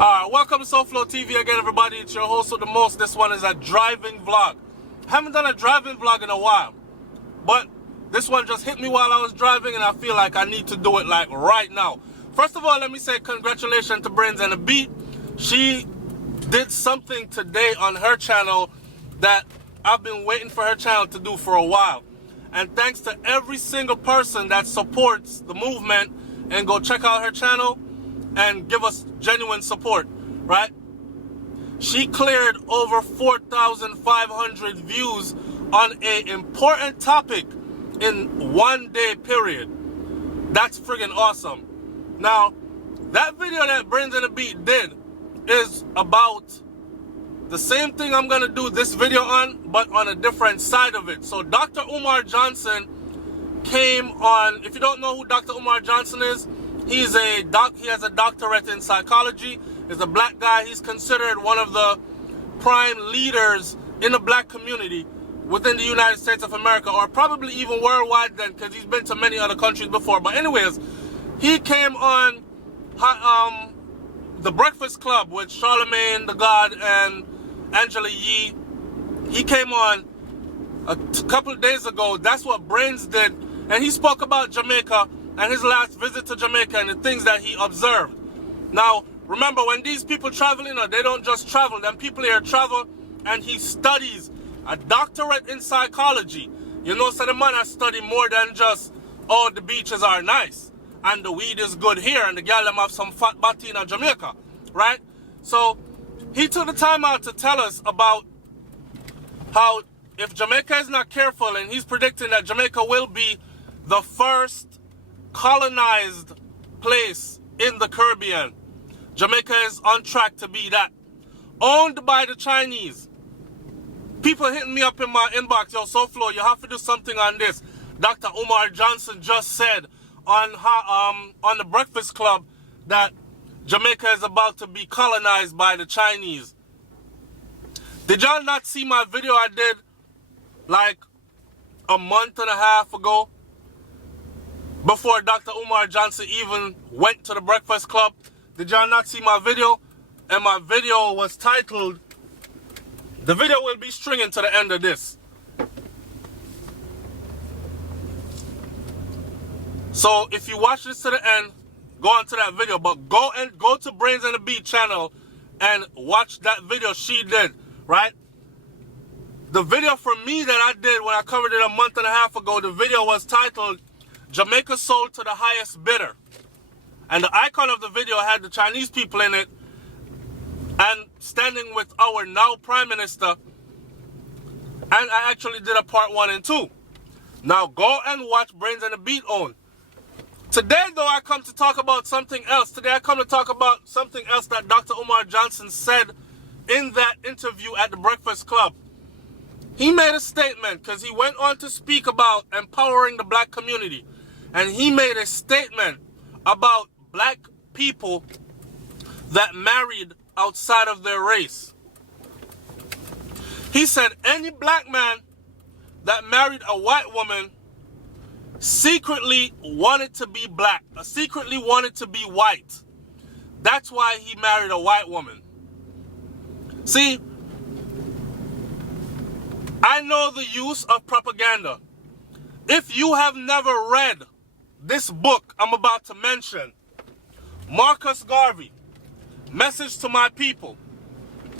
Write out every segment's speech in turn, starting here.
Welcome to SouFLoTV again, everybody. It's your host with the most. This one is a driving vlog. Haven't done a driving vlog in a while, but this one just hit me while I was driving, and I feel like I need to do it like right now. First of all, let me say congratulations to Brains and the Beat. She did something today on her channel that I've been waiting for her channel to do for a while. And thanks to every single person that supports the movement and go check out her channel and give us genuine support, right? She cleared over 4,500 views on an important topic in 1 day period. That's friggin' awesome. Now, that video that Brains and the Beat did is about the same thing I'm gonna do this video on, but on a different side of it. So Dr. Umar Johnson came on. If you don't know who Dr. Umar Johnson is, he has a doctorate in psychology. He's a black guy. He's considered one of the prime leaders in the black community within the United States of America, or probably even worldwide then, because he's been to many other countries before. But anyways, he came on The Breakfast Club with Charlemagne the God and Angela Yee. He came on a couple of days ago. That's what Brains did. And he spoke about Jamaica and his last visit to Jamaica and the things that he observed. Now, remember, when these people travel, they don't just travel. Them people here travel, and he studies a doctorate in psychology. So the man has studied more than just, oh, the beaches are nice, and the weed is good here, and the gal them have some fat body in Jamaica, right? So he took the time out to tell us about how if Jamaica is not careful, and he's predicting that Jamaica will be the first colonized place in the Caribbean. Jamaica is on track to be that. Owned by the Chinese. People hitting me up in my inbox, yo, SouFlo, you have to do something on this. Dr. Umar Johnson just said on the Breakfast Club that Jamaica is about to be colonized by the Chinese. Did y'all not see my video I did like a month and a half ago? Before Dr. Umar Johnson even went to the Breakfast Club? Did y'all not see my video? And my video was titled, the video will be stringing to the end of this. So if you watch this to the end, go on to that video. But go to Brains and the Beat channel and watch that video she did, right? The video for me that I did when I covered it a month and a half ago, the video was titled, Jamaica sold to the highest bidder. And the icon of the video had the Chinese people in it, and standing with our now Prime Minister. And I actually did a part 1 and 2. Now go and watch Brains and the Beat on. Today though, I come to talk about something else. Today I come to talk about something else that Dr. Umar Johnson said in that interview at the Breakfast Club. He made a statement because he went on to speak about empowering the black community. And he made a statement about black people that married outside of their race. He said any black man that married a white woman secretly wanted to be black, secretly wanted to be white. That's why he married a white woman. See, I know the use of propaganda. If you have never read this book I'm about to mention, Marcus Garvey, Message to My People.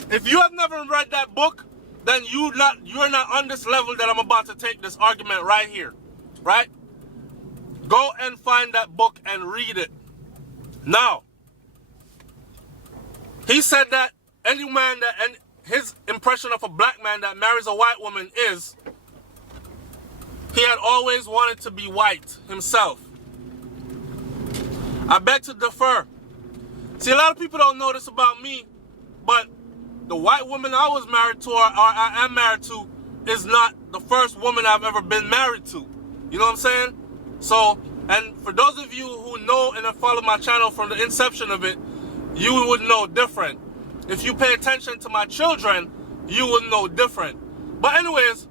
If you have never read that book, then you're not on this level that I'm about to take this argument right here, right? Go and find that book and read it. Now, he said that any man and his impression of a black man that marries a white woman is he had always wanted to be white himself. I beg to differ. See, a lot of people don't know this about me, but the white woman I was married to, or I am married to, is not the first woman I've ever been married to. You know what I'm saying? So, and for those of you who know and have followed my channel from the inception of it, you would know different. If you pay attention to my children, you would know different. But anyways,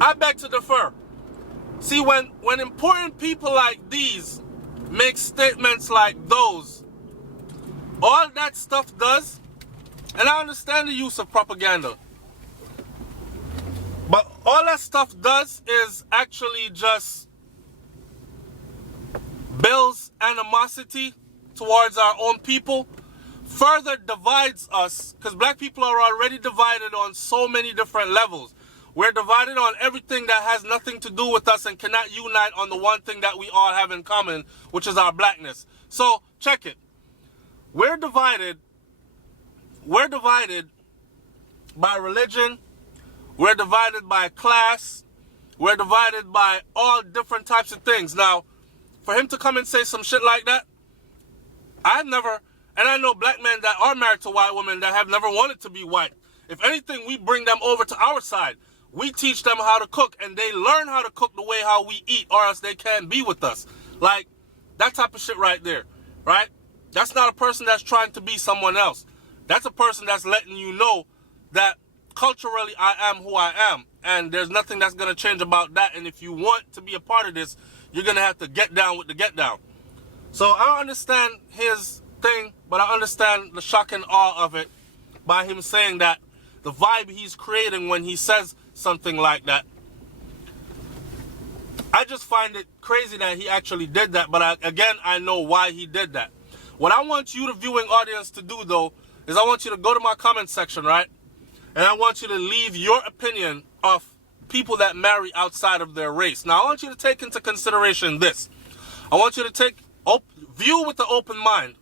I beg to differ. See, when important people like these make statements like those, all that stuff does, and I understand the use of propaganda, but all that stuff does is actually just builds animosity towards our own people, further divides us, because black people are already divided on so many different levels. We're divided on everything that has nothing to do with us and cannot unite on the one thing that we all have in common, which is our blackness. So, check it. We're divided by religion, we're divided by class, we're divided by all different types of things. Now, for him to come and say some shit like that, I've never, and I know black men that are married to white women that have never wanted to be white. If anything, we bring them over to our side. We teach them how to cook, and they learn how to cook the way how we eat, or else they can't be with us. Like, that type of shit right there, right? That's not a person that's trying to be someone else. That's a person that's letting you know that culturally I am who I am, and there's nothing that's going to change about that. And if you want to be a part of this, you're going to have to get down with the get down. So I don't understand his thing, but I understand the shock and awe of it by him saying that, the vibe he's creating when he says something like that. I just find it crazy that he actually did that, but again, I know why he did that. What I want you, the viewing audience, to do, though, is I want you to go to my comment section, right? And I want you to leave your opinion of people that marry outside of their race. Now, I want you to take into consideration this. I want you to view with an open mind.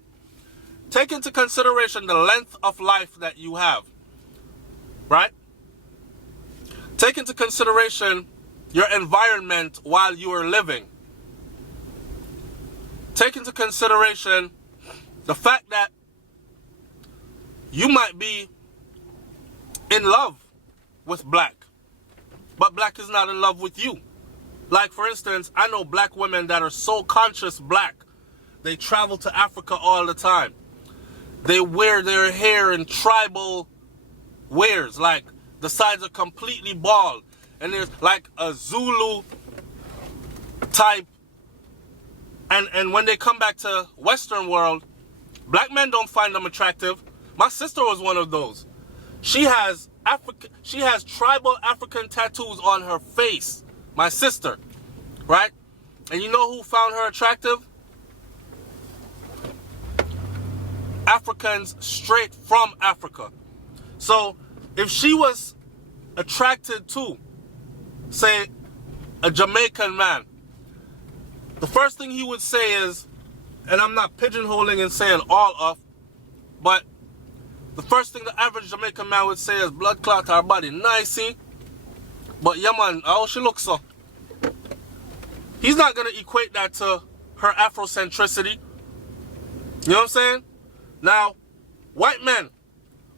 Take into consideration the length of life that you have, right? Take into consideration your environment while you are living. Take into consideration the fact that you might be in love with black, but black is not in love with you. Like, for instance, I know black women that are so conscious black. They travel to Africa all the time. They wear their hair in tribal wears, like the sides are completely bald. And there's like a Zulu type. And when they come back to Western world, black men don't find them attractive. My sister was one of those. She has tribal African tattoos on her face. My sister, right? And you know who found her attractive? Africans straight from Africa. So if she was attracted to, say, a Jamaican man, the first thing he would say is, and I'm not pigeonholing and saying all of, but the first thing the average Jamaican man would say is, blood clot her body nice, see? But yeah man, how she looks so? He's not going to equate that to her Afrocentricity. You know what I'm saying? Now, white men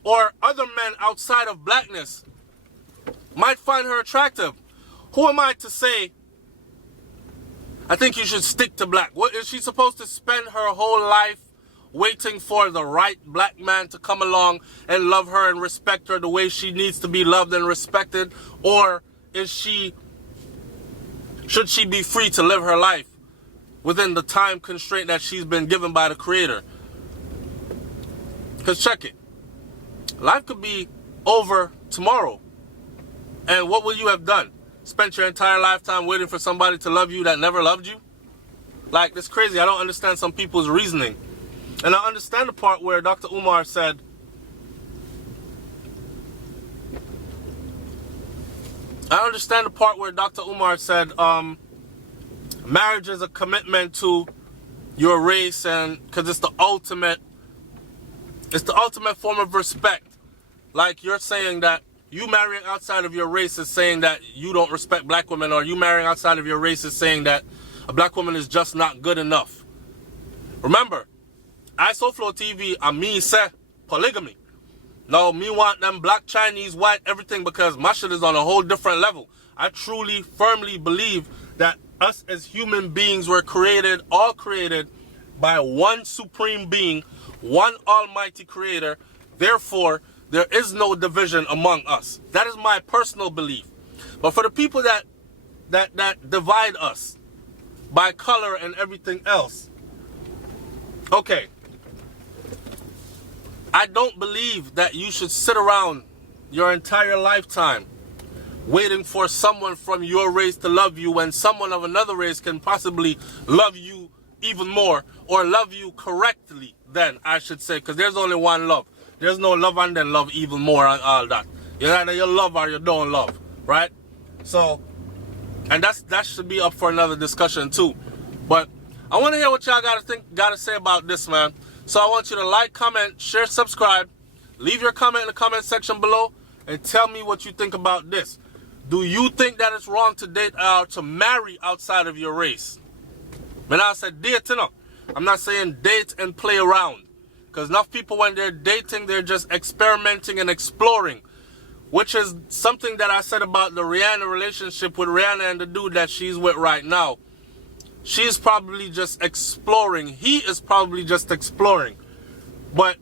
or other men outside of blackness might find her attractive. Who am I to say, I think you should stick to black? What is she supposed to spend her whole life waiting for the right black man to come along and love her and respect her the way she needs to be loved and respected? Or should she be free to live her life within the time constraint that she's been given by the Creator? Because check it. Life could be over tomorrow. And what will you have done? Spent your entire lifetime waiting for somebody to love you that never loved you? Like, it's crazy. I don't understand some people's reasoning. And I understand the part where Dr. Umar said, marriage is a commitment to your race, and because it's the ultimate form of respect. Like, you're saying that you marrying outside of your race is saying that you don't respect black women, or you marrying outside of your race is saying that a black woman is just not good enough. Remember, SouFLoTV, and me say polygamy. No, me want them black, Chinese, white, everything, because my shit is on a whole different level. I truly, firmly believe that us as human beings were all created by one supreme being, one almighty creator. Therefore, there is no division among us. That is my personal belief. But for the people that divide us by color and everything else, okay, I don't believe that you should sit around your entire lifetime waiting for someone from your race to love you when someone of another race can possibly love you even more, or love you correctly, then I should say, because there's only one love. There's no love and then love even more and all that. You're either you love or you don't love, right? So, and that should be up for another discussion too. But I want to hear what y'all gotta say about this, man. So I want you to like, comment, share, subscribe, leave your comment in the comment section below, and tell me what you think about this. Do you think that it's wrong to date to marry outside of your race? When I said date, you know, I'm not saying date and play around. Because enough people, when they're dating, they're just experimenting and exploring. Which is something that I said about the Rihanna relationship with Rihanna and the dude that she's with right now. She's probably just exploring. He is probably just exploring. But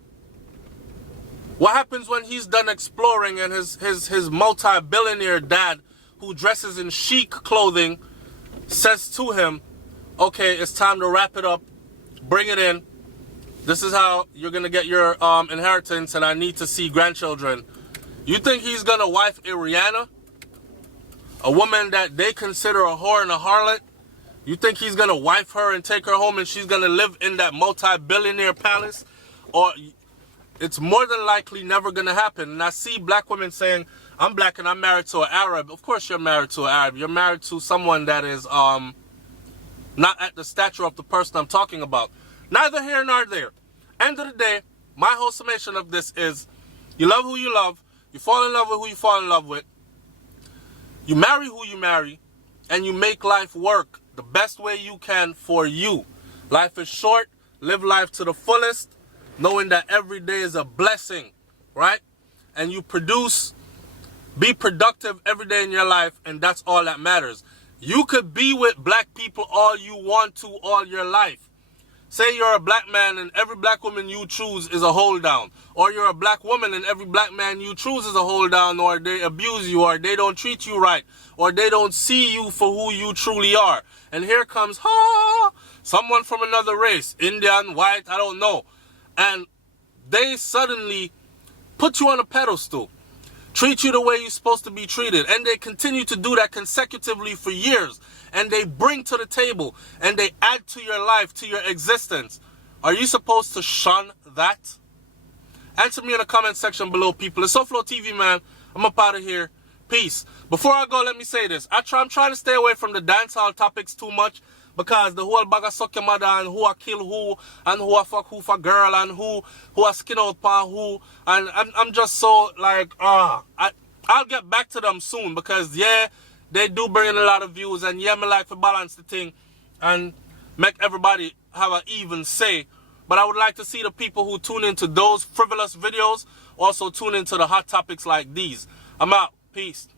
what happens when he's done exploring and his multi-billionaire dad, who dresses in chic clothing, says to him, okay, it's time to wrap it up, bring it in. This is how you're going to get your inheritance, and I need to see grandchildren. You think he's going to wife a Rihanna? A woman that they consider a whore and a harlot? You think he's going to wife her and take her home and she's going to live in that multi-billionaire palace? Or it's more than likely never going to happen. And I see black women saying, I'm black and I'm married to an Arab. Of course you're married to an Arab. You're married to someone that is not at the stature of the person I'm talking about. Neither here nor there. End of the day, my whole summation of this is, you love who you love, you fall in love with who you fall in love with, you marry who you marry, and you make life work the best way you can for you. Life is short, live life to the fullest, knowing that every day is a blessing, right? And you produce, be productive every day in your life, and that's all that matters. You could be with black people all you want to all your life. Say you're a black man and every black woman you choose is a hold down. Or you're a black woman and every black man you choose is a hold down, or they abuse you, or they don't treat you right, or they don't see you for who you truly are. And here comes, someone from another race, Indian, white, I don't know. And they suddenly put you on a pedestal, treat you the way you're supposed to be treated, and they continue to do that consecutively for years, and they bring to the table, and they add to your life, to your existence. Are you supposed to shun that? Answer me in the comment section below, people. It's SouFLoTV, man. I'm up out of here. Peace. Before I go, let me say this. I'm trying to stay away from the dancehall topics too much, because the whole bag of suck your mother and who I kill who and who I fuck who for girl and who I skin out pan who, and I'm just so like I'll get back to them soon, because yeah, they do bring in a lot of views, and yeah, me like to balance the thing and make everybody have an even say. But I would like to see the people who tune into those frivolous videos also tune into the hot topics like these. I'm out. Peace.